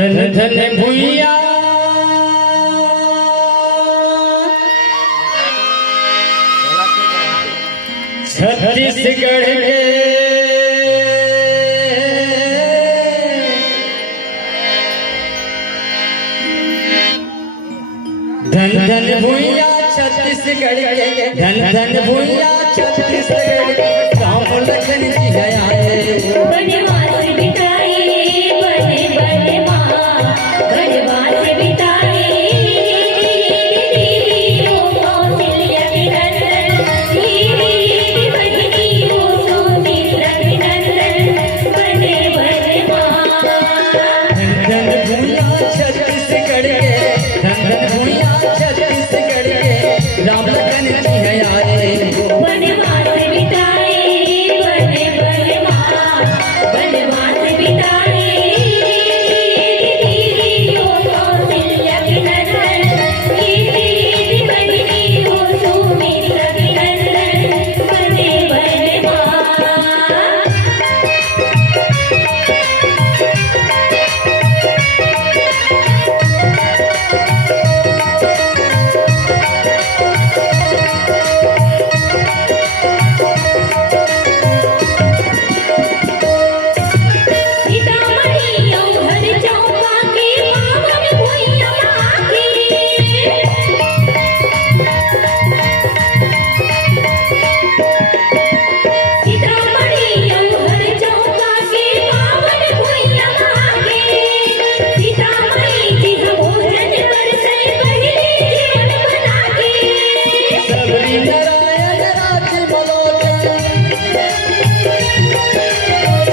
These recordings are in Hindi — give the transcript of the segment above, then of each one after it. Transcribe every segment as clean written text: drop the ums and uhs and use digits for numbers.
धन धन भूया छत्तीसगढ़ के धन धन भूया छत्तीसगढ़ के धन धन भूया छत्तीसगढ़ के राम लखन जी गया वनवास बिताए बने बने माँ वनवास बिताए दीदी ओ कौशल्या के नंदन दीदी भजनी ओ सुमित्रा के नंदन बने बने माँ धन भूया छत्तीसगढ़ के धन धन भूया छत्तीसगढ़ के राम लखन जी गया वनवास बिताए बने बने माँ वनवास बिताए दीदी ओ कौशल्या के नंदन दीदी भजनी ओ सुमित्रा के नंदन बने बने माँ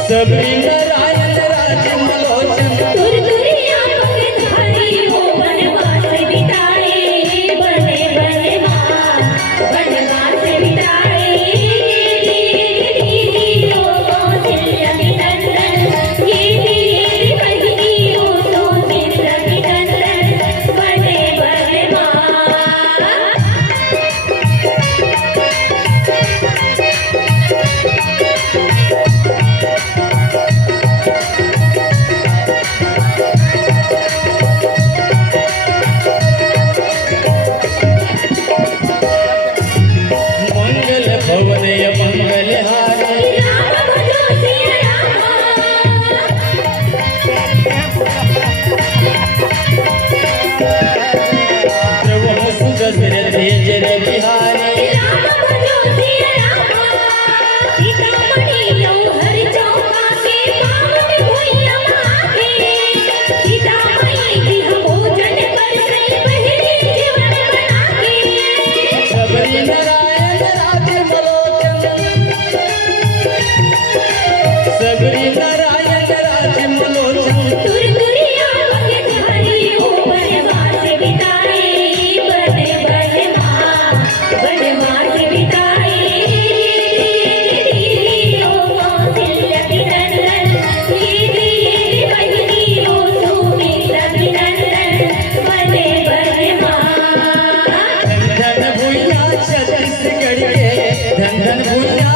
सबरी नारायण राज मलोचन दुर्दुरिया पगधारी हो वनवास बिताए बने बने माँ वनवास बिताए दीदी ओ कौशल्या के नंदन दीदी भजनी ओ सुमित्रा के नंदन बने बने माँ मंगल भवन मंगल हारे राम भजो सिया प्रभु सुदशरथ जय बिहारी राम भजो सिया सीतामढ़ी हर चौका के पावन भुइया माथे सीतामढ़ी की भोजन पर से पहली जीवन बना के सबरी नारायण राज मलोचन सबरी नारायण राज मलोचन दुर्दुरिया पगधारी हो वनवास बिताए बने बने माँ वनवास बिताए दीदी ओ कौशल्या के नंदन दीदी भजनी ओ सुमित्रा के नंदन बने बने माँ धन धन भूया छत्तीसगढ़ के धन धन भूया